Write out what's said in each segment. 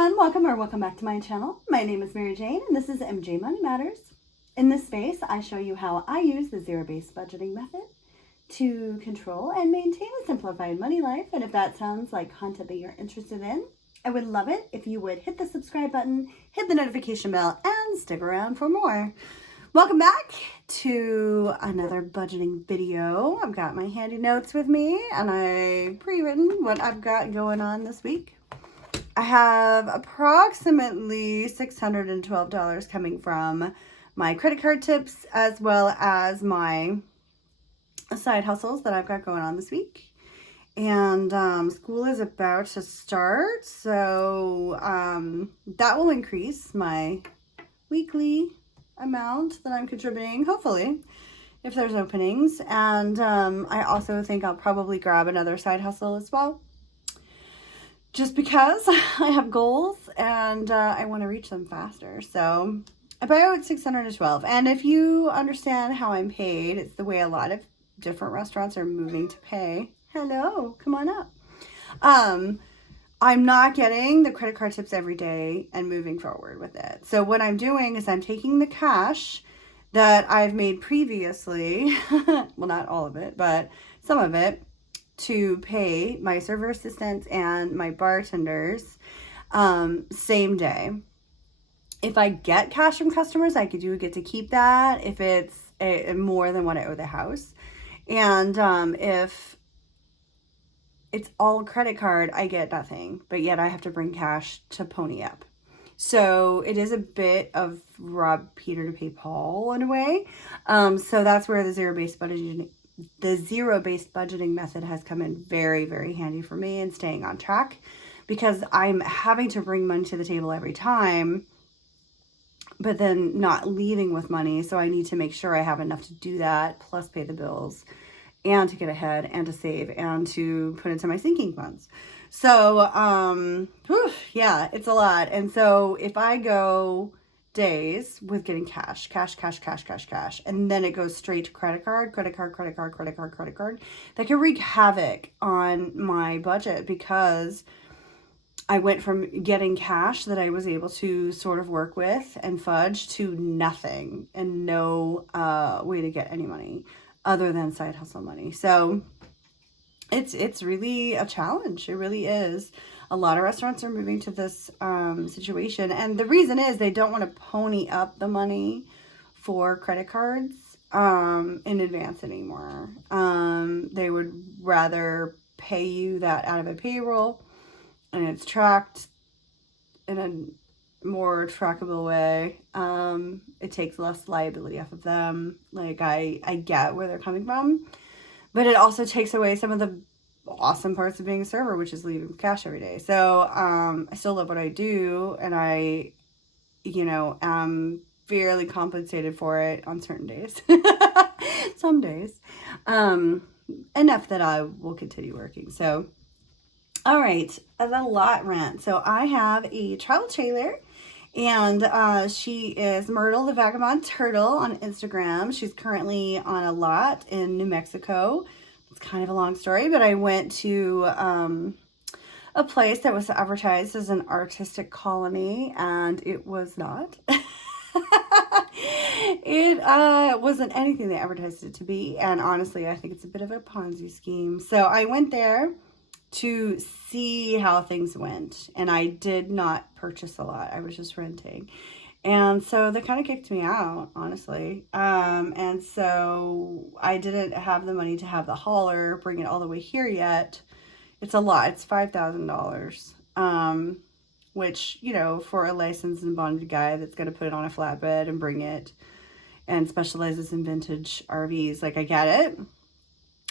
everyone, welcome back to my channel. My name is Mary Jane and this is MJ Money Matters. In this space, I show you how I use the zero-based budgeting method to control and maintain a simplified money life. And if that sounds like content that you're interested in, I would love it if you would hit the subscribe button, hit the notification bell, and stick around for more. Welcome back to another budgeting video. I've got my handy notes with me and I pre-written what I've got going on this week. I have approximately $612 coming from my credit card tips as well as my side hustles that I've got going on this week. And school is about to start, so that will increase my weekly amount that I'm contributing, hopefully, if there's openings. And I also think I'll probably grab another side hustle as well, just because I have goals and I want to reach them faster. So about 612. And if you understand how I'm paid, it's the way a lot of different restaurants are moving to pay. Hello, come on up. I'm not getting the credit card tips every day and moving forward with it. So what I'm doing is I'm taking the cash that I've made previously, well, not all of it, but some of it, to pay my server assistants and my bartenders same day. If I get cash from customers, I get to keep that if it's more than what I owe the house. And if it's all credit card, I get nothing, but yet I have to bring cash to pony up. So it is a bit of rob Peter to pay Paul in a way. So that's where the zero-based budgeting method has come in very, very handy for me in staying on track, because I'm having to bring money to the table every time, but then not leaving with money. So I need to make sure I have enough to do that, plus pay the bills, and to get ahead, and to save, and to put into my sinking funds. So, yeah, it's a lot. And so if I go days with getting cash, and then it goes straight to credit card, that can wreak havoc on my budget, because I went from getting cash that I was able to sort of work with and fudge to nothing and no way to get any money other than side hustle money. So it's really a challenge. It really is. A lot of restaurants are moving to this situation, and the reason is they don't want to pony up the money for credit cards in advance anymore. They would rather pay you that out of a payroll, and it's tracked in a more trackable way. It takes less liability off of them. Like, I get where they're coming from, but it also takes away some of the awesome parts of being a server, which is leaving cash every day. So I still love what I do, and I, am fairly compensated for it on certain days. Some days. Enough that I will continue working. So, all right, the lot rent. So I have a travel trailer, and she is Myrtle the Vagabond Turtle on Instagram. She's currently on a lot in New Mexico. It's kind of a long story, but I went to a place that was advertised as an artistic colony, and it was not. It wasn't anything they advertised it to be, and honestly, I think it's a bit of a Ponzi scheme. So I went there to see how things went, and I did not purchase a lot. I was just renting. And so they kind of kicked me out, honestly. And so I didn't have the money to have the hauler bring it all the way here yet. It's a lot. It's $5,000. Which, for a licensed and bonded guy that's going to put it on a flatbed and bring it and specializes in vintage RVs, like, I get it.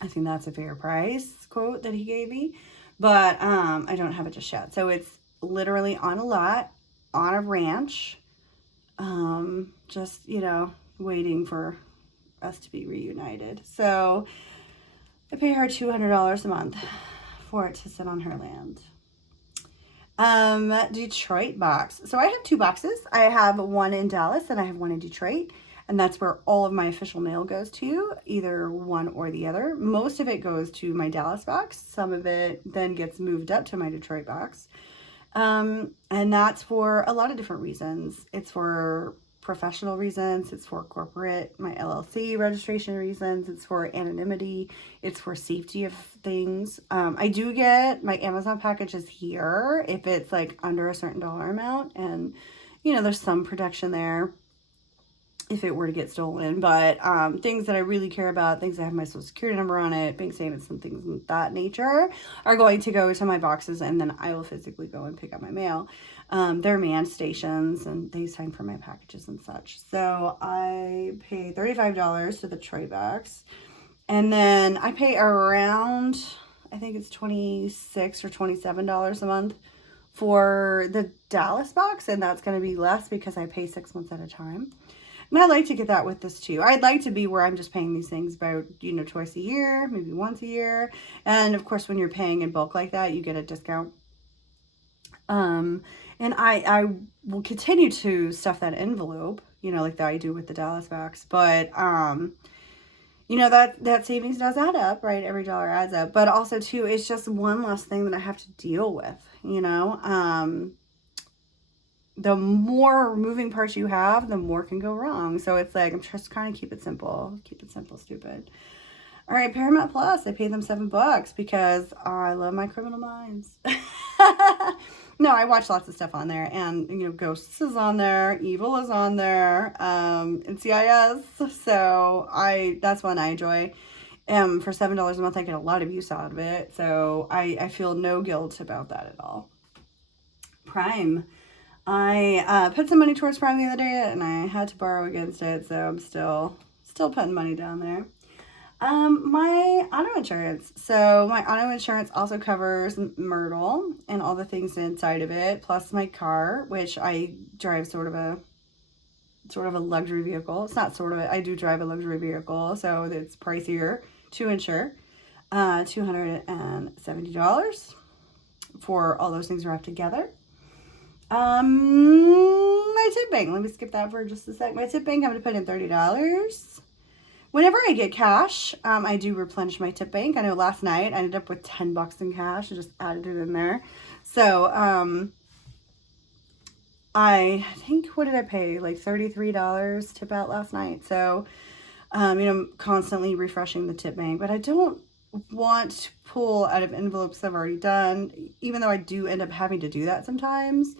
I think that's a fair price quote that he gave me. But I don't have it just yet. So it's literally on a lot, on a ranch. Just, waiting for us to be reunited. So I pay her $200 a month for it to sit on her land. Detroit box. So I have two boxes. I have one in Dallas and I have one in Detroit. And that's where all of my official mail goes to, either one or the other. Most of it goes to my Dallas box. Some of it then gets moved up to my Detroit box. And that's for a lot of different reasons. It's for professional reasons. It's for corporate, my LLC registration reasons. It's for anonymity. It's for safety of things. I do get my Amazon packages here if it's like under a certain dollar amount, and there's some protection there if it were to get stolen. But things that I really care about, things that have my social security number on it, bank statements, and things of that nature are going to go to my boxes, and then I will physically go and pick up my mail. They're manned stations, and they sign for my packages and such. So I pay $35 for the Troy box, and then I pay around, I think it's $26 or $27 a month for the Dallas box, and that's going to be less because I pay 6 months at a time. And I like to get that with this too. I'd like to be where I'm just paying these things about, twice a year, maybe once a year. And of course, when you're paying in bulk like that, you get a discount. And I will continue to stuff that envelope, like that I do with the Dallas box. But, that savings does add up, right? Every dollar adds up. But also too, it's just one less thing that I have to deal with, the more moving parts you have, the more can go wrong. So it's like, I'm just trying to keep it simple. Keep it simple, stupid. All right, Paramount Plus. I paid them $7 because I love my Criminal Minds. No, I watch lots of stuff on there. And, Ghosts is on there. Evil is on there. NCIS. So that's one I enjoy. For $7 a month, I get a lot of use out of it. So I feel no guilt about that at all. Prime. I put some money towards Prime the other day, and I had to borrow against it, so I'm still putting money down there. My auto insurance. So my auto insurance also covers Myrtle and all the things inside of it, plus my car, which I drive sort of a luxury vehicle. It's not sort of I do drive a luxury vehicle, so it's pricier to insure. $270 for all those things wrapped together. My tip bank. Let me skip that for just a sec. My tip bank, I'm going to put in $30. Whenever I get cash, I do replenish my tip bank. I know last night I ended up with $10 in cash. I just added it in there. So, I think, what did I pay? Like $33 tip out last night. So, I'm constantly refreshing the tip bank, but I don't want to pull out of envelopes I've already done, even though I do end up having to do that sometimes,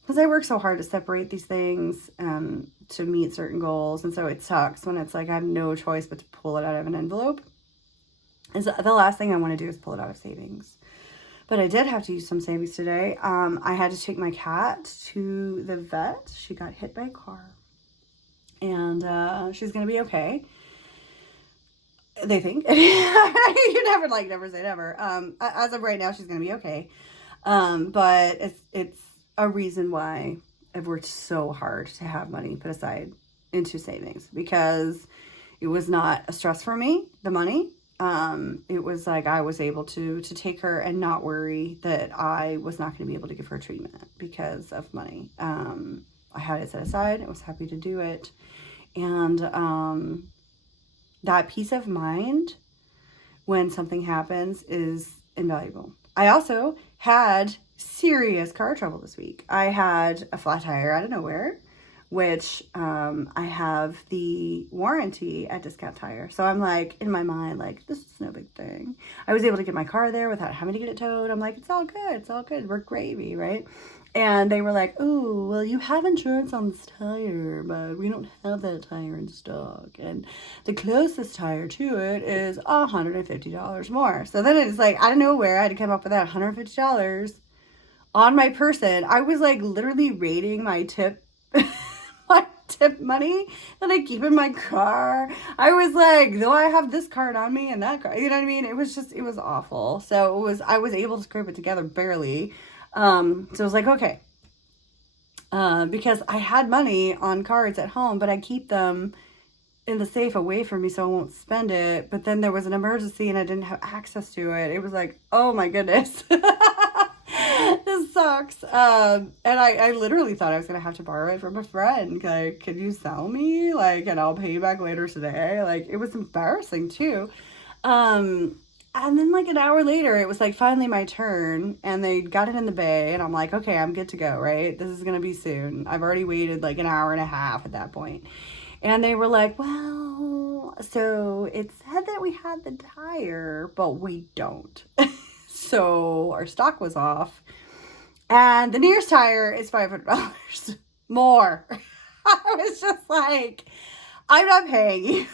because I work so hard to separate these things to meet certain goals. And so it sucks when it's like I have no choice but to pull it out of an envelope. And so the last thing I want to do is pull it out of savings. But I did have to use some savings today. I had to take my cat to the vet. She got hit by a car. And she's going to be okay. They think. You never say never. As of right now, she's going to be okay. But it's a reason why I've worked so hard to have money put aside into savings, because it was not a stress for me, the money. It was like I was able to take her and not worry that I was not going to be able to give her treatment because of money. I had it set aside. I was happy to do it. And that peace of mind when something happens is invaluable. I also had serious car trouble this week. I had a flat tire out of nowhere, which I have the warranty at Discount Tire. So I'm like, in my mind, like, this is no big thing. I was able to get my car there without having to get it towed. I'm like, it's all good. We're gravy, right? And they were like, oh, well, you have insurance on this tire, but we don't have that tire in stock. And the closest tire to it is $150 more. So then it's like, out of nowhere, I had to come up with that $150 on my person. I was like literally rating my tip money that I keep in my car. I was like, though I have this card on me and that card, you know what I mean? It was awful. So I was able to scrape it together barely. So I was like, okay, because I had money on cards at home, but I keep them in the safe away from me so I won't spend it. But then there was an emergency and I didn't have access to it. It was like, oh my goodness. This sucks. And I literally thought I was going to have to borrow it from a friend. Like, could you sell me? Like, and I'll pay you back later today. Like, it was embarrassing too. And then like an hour later, it was like finally my turn, and they got it in the bay, and I'm like, okay, I'm good to go, right? This is going to be soon. I've already waited like an hour and a half at that point. And they were like, well, so it said that we had the tire, but we don't. So our stock was off. And the nearest tire is $500 more. I was just like, I'm not paying you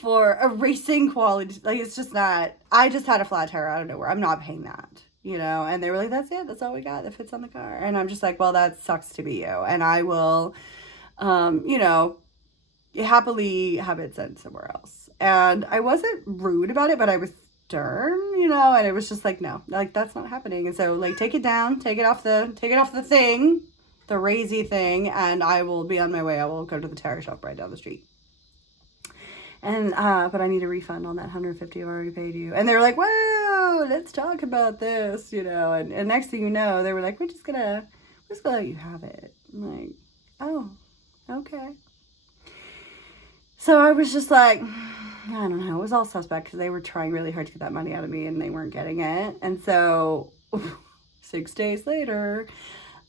for a racing quality. Like, it's just not. I just had a flat tire out of nowhere. I'm not paying that, you know? And they were like, that's it. That's all we got that fits on the car. And I'm just like, well, that sucks to be you. And I will, you know, happily have it sent somewhere else. And I wasn't rude about it, but I was stern, you know? And it was just like, no, like, that's not happening. And so, like, take it down, take it off the thing, the razy thing, and I will be on my way. I will go to the tire shop right down the street. And, but I need a refund on that $150 I've already paid you. And they were like, whoa, let's talk about this, you know. And next thing you know, they were like, we're just gonna let you have it. I'm like, oh, okay. So I was just like, I don't know. It was all suspect because they were trying really hard to get that money out of me and they weren't getting it. And so 6 days later,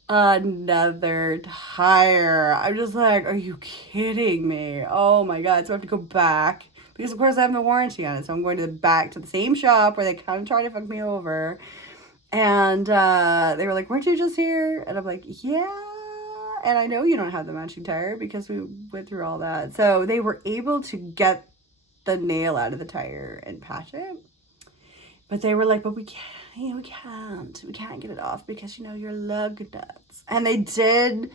another tire. I'm just like, are you kidding me? Oh my God. So I have to go back because of course I have no warranty on it. So I'm going back to the same shop where they kind of tried to fuck me over. And they were like, weren't you just here? And I'm like, yeah. And I know you don't have the matching tire because we went through all that. So they were able to get the nail out of the tire and patch it. But they were like, but we can't get it off because, you know, your lug nuts. And they did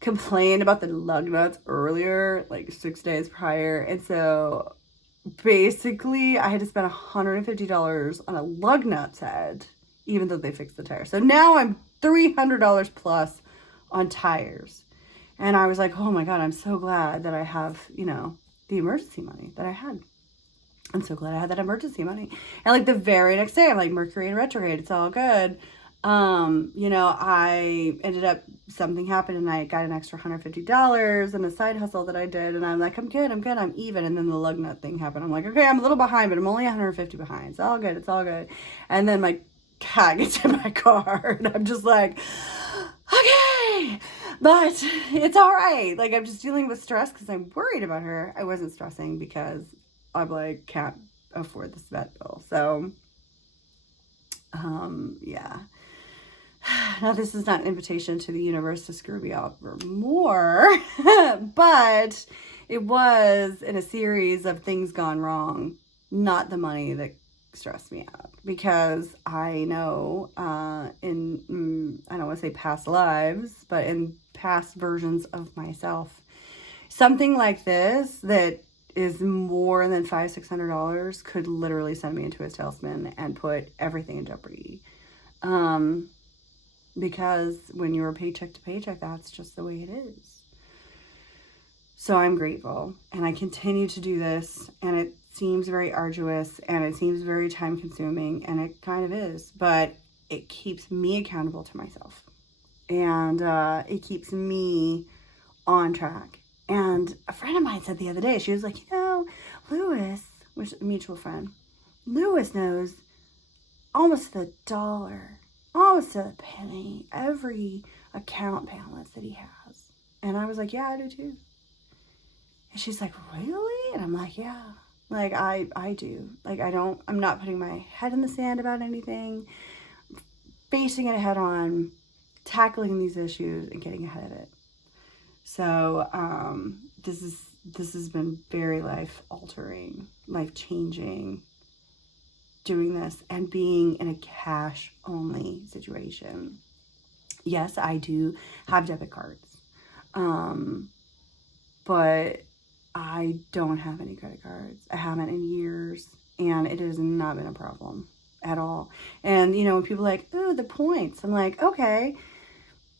complain about the lug nuts earlier, like 6 days prior. And so basically I had to spend $150 on a lug nut set, even though they fixed the tire. So now I'm $300 plus on tires. And I was like, oh my God, I'm so glad that I have, you know, the emergency money that I had. I'm so glad I had that emergency money. And like the very next day, I'm like, Mercury in retrograde, it's all good. You know, I ended up, something happened and I got an extra $150 and a side hustle that I did. And I'm like, I'm good, I'm even. And then the lug nut thing happened. I'm like, okay, I'm a little behind, but I'm only 150 behind. It's all good. And then my cat gets in my car and I'm just like, okay, but it's all right. Like, I'm just dealing with stress because I'm worried about her. I wasn't stressing because I'm like, can't afford this vet bill. So, yeah. Now, this is not an invitation to the universe to screw me over more, but it was in a series of things gone wrong, not the money that stressed me out. Because I know in, I don't want to say past lives, but in past versions of myself, something like this that is more than $500-$600 could literally send me into a tailspin and put everything in jeopardy. Because when you're paycheck to paycheck, that's just the way it is. So I'm grateful, and I continue to do this, and it seems very arduous, and it seems very time consuming, and it kind of is, but it keeps me accountable to myself, and it keeps me on track. And a friend of mine said the other day, she was like, you know, Lewis, which is a mutual friend, Lewis knows almost the dollar, almost to the penny, every account balance that he has. And I was like, yeah, I do too. And she's like, really? And I'm like, yeah, like I do. Like, I'm not putting my head in the sand about anything, facing it head on, tackling these issues and getting ahead of it. So, this has been very life altering, life changing, doing this and being in a cash only situation. Yes, I do have debit cards. But I don't have any credit cards. I haven't in years, and it has not been a problem at all. And, you know, when people are like, ooh, the points, I'm like, okay,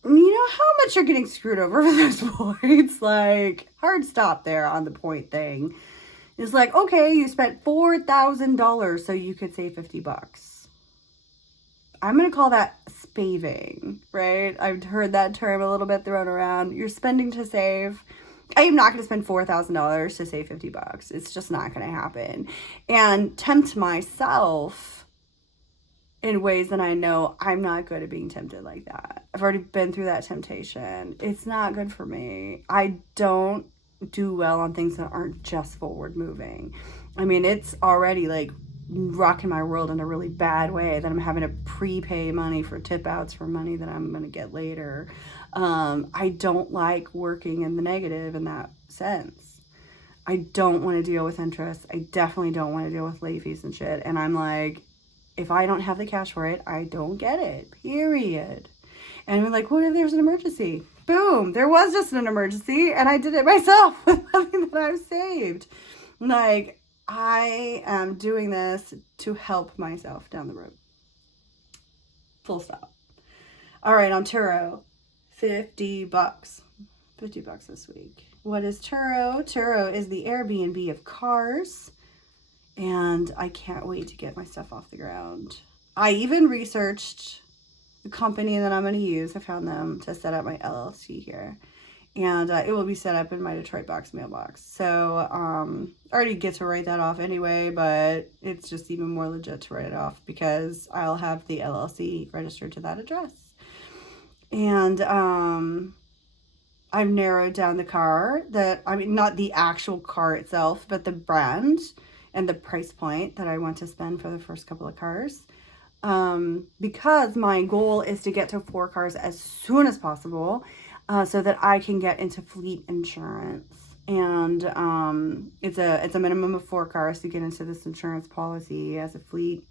you know how much you're getting screwed over for those points? Like, hard stop there on the point thing. It's like, okay, you spent $4,000 so you could save $50. I'm going to call that spaving, right? I've heard that term a little bit thrown around. You're spending to save. I am not going to spend $4,000 to save $50. It's just not going to happen. And tempt myself in ways that I know I'm not good at being tempted like that. I've already been through that temptation. It's not good for me. I don't do well on things that aren't just forward moving. I mean, it's already like rocking my world in a really bad way that I'm having to prepay money for tip outs for money that I'm going to get later. I don't like working in the negative in that sense. I don't want to deal with interest. I definitely don't want to deal with late fees and shit. And I'm like, if I don't have the cash for it, I don't get it, period. And I'm like, what if there's an emergency? Boom, there was just an emergency and I did it myself with nothing that I've saved. Like, I am doing this to help myself down the road. Full stop. All right, on Turo, $50. $50 this week. What is Turo? Turo is the Airbnb of cars. And I can't wait to get my stuff off the ground. I even researched the company that I'm going to use. I found them to set up my LLC here. And it will be set up in my Detroit box mailbox. So I already get to write that off anyway, but it's just even more legit to write it off because I'll have the LLC registered to that address. And I've narrowed down the car not the actual car itself, but the brand and the price point that I want to spend for the first couple of cars. Because my goal is to get to 4 cars as soon as possible so that I can get into fleet insurance. And it's a minimum of 4 cars to get into this insurance policy as a fleet.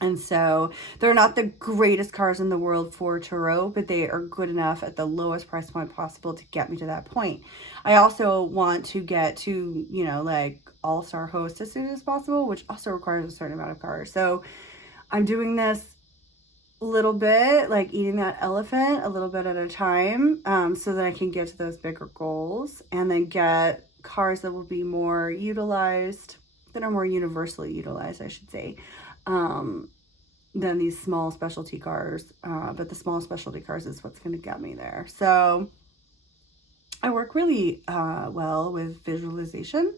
And so they're not the greatest cars in the world for Turo, but they are good enough at the lowest price point possible to get me to that point. I also want to get to, like all-star host as soon as possible, which also requires a certain amount of cars. So I'm doing this a little bit, like eating that elephant a little bit at a time, so that I can get to those bigger goals and then get cars that will be more utilized, that are more universally utilized, I should say, than these small specialty cars. But the small specialty cars is what's going to get me there. So I work really well with visualization.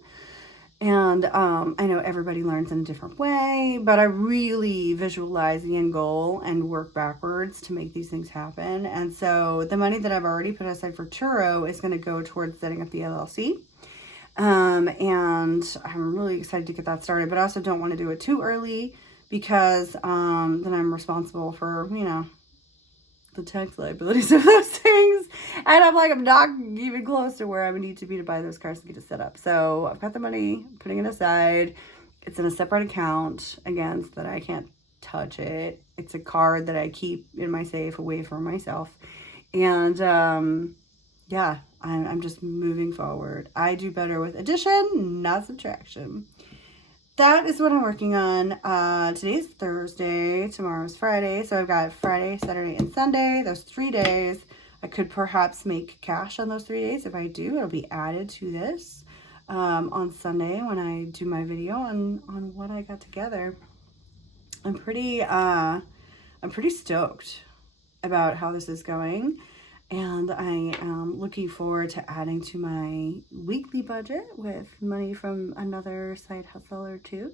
And I know everybody learns in a different way, but I really visualize the end goal and work backwards to make these things happen. And so the money that I've already put aside for Turo is going to go towards setting up the LLC. And I'm really excited to get that started, but I also don't want to do it too early because then I'm responsible for, the tax liabilities of those things. And I'm like, I'm not even close to where I would need to be to buy those cars and get it set up. So I've got the money, putting it aside. It's in a separate account, again, so that I can't touch it. It's a card that I keep in my safe away from myself. And yeah, I'm just moving forward. I do better with addition, not subtraction. That is what I'm working on. Today's Thursday, tomorrow's Friday. So I've got Friday, Saturday, and Sunday. Those 3 days. I could perhaps make cash on those 3 days. If I do, it'll be added to this on Sunday when I do my video on what I got together. I'm pretty stoked about how this is going. And I am looking forward to adding to my weekly budget with money from another side hustle or two.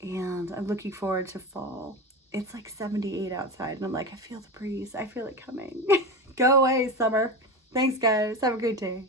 And I'm looking forward to fall. It's like 78 outside. And I'm like, I feel the breeze. I feel it coming. Go away, summer. Thanks, guys. Have a great day.